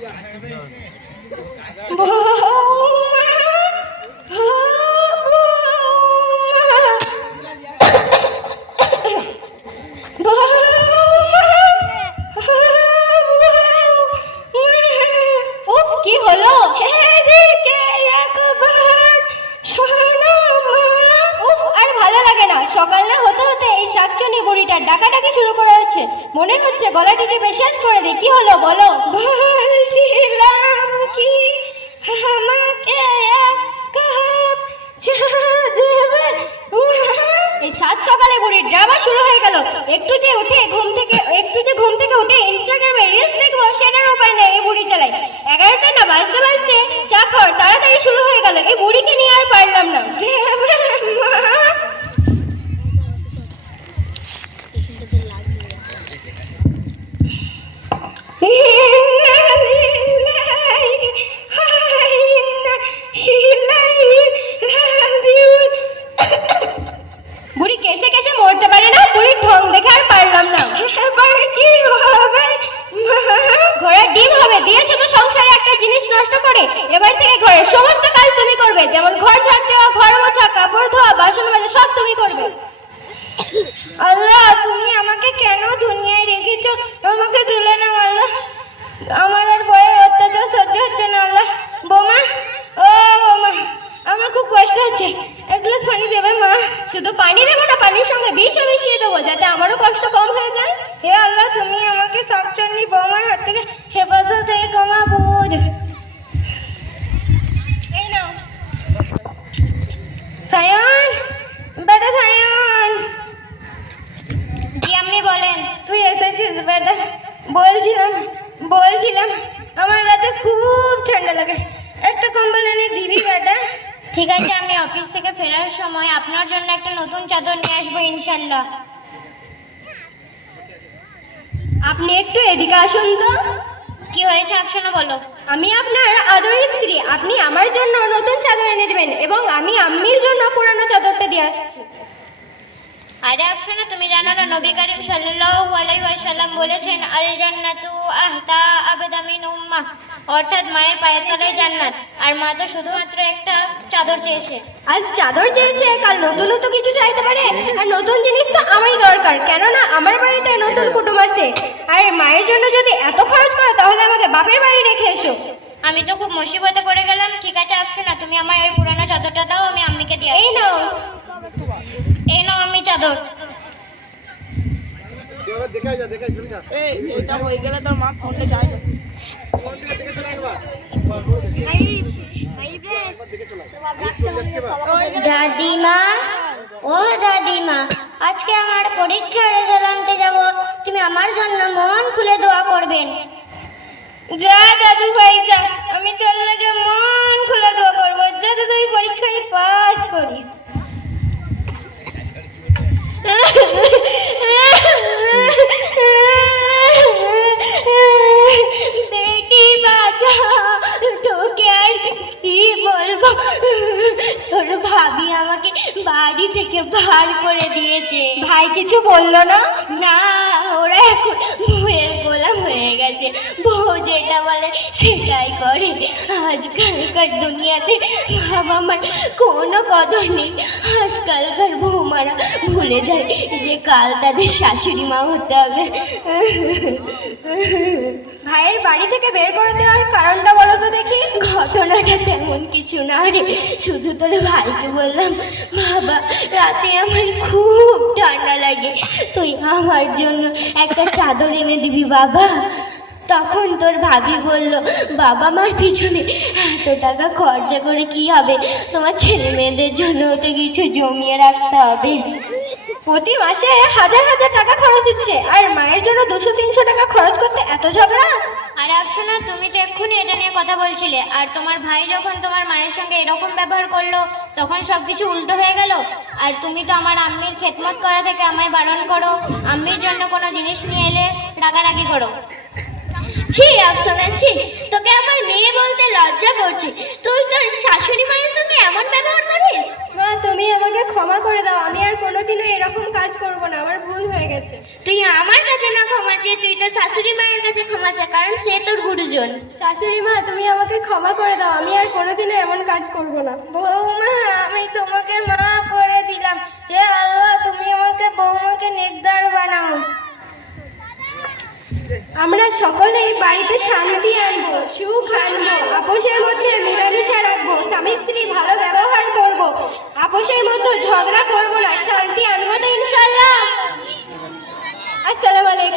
কি হলো? আর ভালো লাগে না, সকাল না হতে হতে এই শাকচুনি বুড়িটা ডাকাডাকি শুরু করে হচ্ছে। মনে হচ্ছে গলা টিপে বেশাস করে দে। কি হলো বলো? বলছিলাম কি আমাকে এক কাপ চা দেবে? এই সাত সকালে বুড়ির ড্রামা শুরু হয়ে গেল। একটু যে ঘুম থেকে উঠে ইনস্টাগ্রামে রিলস দেখবো সেটার উপায় নেই এই বুড়ি চালাই। 11টা না বাজতে বাজতে চা খাওয়ার তাড়াতাড়ি শুরু হয়ে গেল। এই বুড়িকে নিয়ে আর পারলাম না। বুড়ি কেসে কেসে মরতে পারে না, বুড়ির ঢং দেখে আর পারলাম না। এবারে কি হবে? ঘোড়ার ডিম হবে। দিয়েছো তো সংসারে একটা জিনিস নষ্ট করে। এবার থেকে ঘরের সমস্ত কাজ তুমি করবে, যেমন ঘর ঝাড় দেওয়া, ঘর মোছা, কাপড় ধোয়া, বাসন মাজা সব তুমি করবে। আল্লাহ, তুমি আমাকে কেন দুনিয়ায় রেখেছো? আমাকে তুলে নাও আল্লাহ, আমার আর বয়ের অত্যাচার সহ্য হচ্ছে না আল্লাহ। বোমা, ও বোমা, আমার খুব কষ্ট হচ্ছে, এক গ্লাস পানি দেবে মা? শুধু পানি দেবো না, পানির সঙ্গে বিষও মিশিয়ে দেবো, যাতে আমারও কষ্ট কম হয়ে যায়। হে আল্লাহ, তুমি আমাকে শাকচুন্নি বোমার হাত থেকে হেফাজত রেখো মাবুদ। এই নাও। সায়ন, বেটা সায়ন। জি আম্মি বলেন। তুই এসেছিস বেটা? বলছিলাম আমার রাতে খুব ঠান্ডা লাগে, একটা কম্বল এনে দিবি বেটা? ঠিক আছে, আমি অফিস থেকে ফেরার সময় আপনার জন্য একটা নতুন চাদর নিয়ে আসবো ইনশাল্লাহ। আপনি একটু এদিকে আসুন তো। কি হয়েছে আফসানা বলো। আমি আপনার আদরের স্ত্রী, আপনি আমার জন্য নতুন চাদর এনে দেবেন এবং আমি আম্মির জন্য পুরানো চাদরটা দিয়ে আসছি। আরে আফসানা, তুমি জানো না নবী করিম সাল্লাল্লাহু আলাইহি ওয়াসাল্লাম বলেছেন, আল জান্নাতু আহতা আবদা মিন উম্মাহ, অর্থাৎ মায়ের পায়ের তলায় জান্নাত। আর মা তো শুধুমাত্র একটা চাদর চেয়েছে। আজ চাদর চেয়েছে, কাল নতুন তো কিছু চাইতে পারে। আর নতুন জিনিস তো আমারই দরকার, কেননা আমার বাড়িতে নতুন কুটুম আছে। আর মায়ের জন্য যদি এত খরচ করো তাহলে আমাকে বাপের বাড়ি রেখে এসো। আমি তো খুব মুসিবতে পড়ে গেলাম। ঠিক আছে আফসানা, তুমি আমায় ওই পুরানো চাদরটা দাও, আমি আম্মিকে দিয়ে আসছি। এই নাও আম্মি চাদর। এটা হয়ে গেলে তোর মা ফোনটা যায় না। দাদিমা, ও দাদিমা, আজকে আমার পরীক্ষার রেজাল্ট আনতে যাব, তুমি আমার জন্য মন খুলে দোয়া করবেন। যা দাদু ভাই যা, আমি তোর লাগে মন খুলে দোয়া করবো, যাতে তুই পরীক্ষায় পাস করিস। বেটি বাঁচা, তোকে আর কি বলবো, তোর ভাবি আমাকে বাড়ি থেকে বার করে দিয়েছে। ভাই কিছু বললো না? না, ওরা এখন বউয়ের গোলাম হয়ে গেছে, বউ যেটা বলে সেটাই করে। আজকালকার দুনিয়াতে বাবা মার কোনো কদর নেই। আজকালকার বৌমারা ভুলে যায় যে কাল তাদের শাশুড়ি মা হতে হবে। ভাইয়ের বাড়ি থেকে বের করে দেওয়ার কারণটা বলো তো দেখি। ঘটনাটা তেমন কিছু না রে, শুধু তোর ভাইকে বললাম, বাবা রাতে আমার খুব ঠান্ডা লাগে, তুই আমার জন্য একটা চাদর এনে দিবি বাবা। তখন তোর ভাবি বলল, বাবা মার পিছনে এত টাকা খরচা করে কি হবে, তোমার ছেলে মেয়েদের জন্য তো কিছু জমিয়ে রাখতে হবে। প্রতি মাসে হাজার হাজার টাকা খরচ হচ্ছে, আর মায়ের জন্য 200-300 টাকা খরচ করতে এত ঝগড়া? আরে আফসানা, তুমি তো এক্ষুনি এটা নিয়ে কথা বলছিলে, আর তোমার ভাই যখন তোমার মায়ের সঙ্গে এরকম ব্যবহার করলো তখন সব কিছু উল্টো হয়ে গেল। আর তুমি তো আমার আম্মির খেদমত করা থেকে আমায় বারণ করো, আম্মির জন্য কোনো জিনিস নিয়ে এলে রাগারাগি করো। ছি আফসানা ছি, তোকে আমার মেয়ে বলতে লজ্জা করছে। তুই তোর শাশুড়ি মায়ের সঙ্গে এমন ব্যবহার করিস? মা, তুমি আমাকে ক্ষমা করে দাও। আমি আর কোনোদিনও এরকম কাজ করব না। আমার ভুল হয়ে গেছে। তুই আমার কাছে না ক্ষমা চেয়ে তুই তোর শাশুড়ি মায়ের কাছে ক্ষমা চা, কারণ সে তোর গুরুজন। শাশুড়ি মা, তুমি আমাকে ক্ষমা করে দাও। আমি আর কোনোদিনও এমন কাজ করব না। বৌমা, আমি তোমাকে মাফ করে দিলাম। হে আল্লাহ, তুমি আমাকে বৌমাকে নেকদার বানাও। আমরা সকলেই বাড়িতে শান্তি আনবো, সুখ আনবো, আপোষের মধ্যে মিলামিশা রাখবো, স্বামী স্ত্রী ভালো ব্যবহার করব, আপোষের মধ্যে ঝগড়া করব না, শান্তি আনবো তো ইনশাআল্লাহ। আসসালামু আলাইকুম।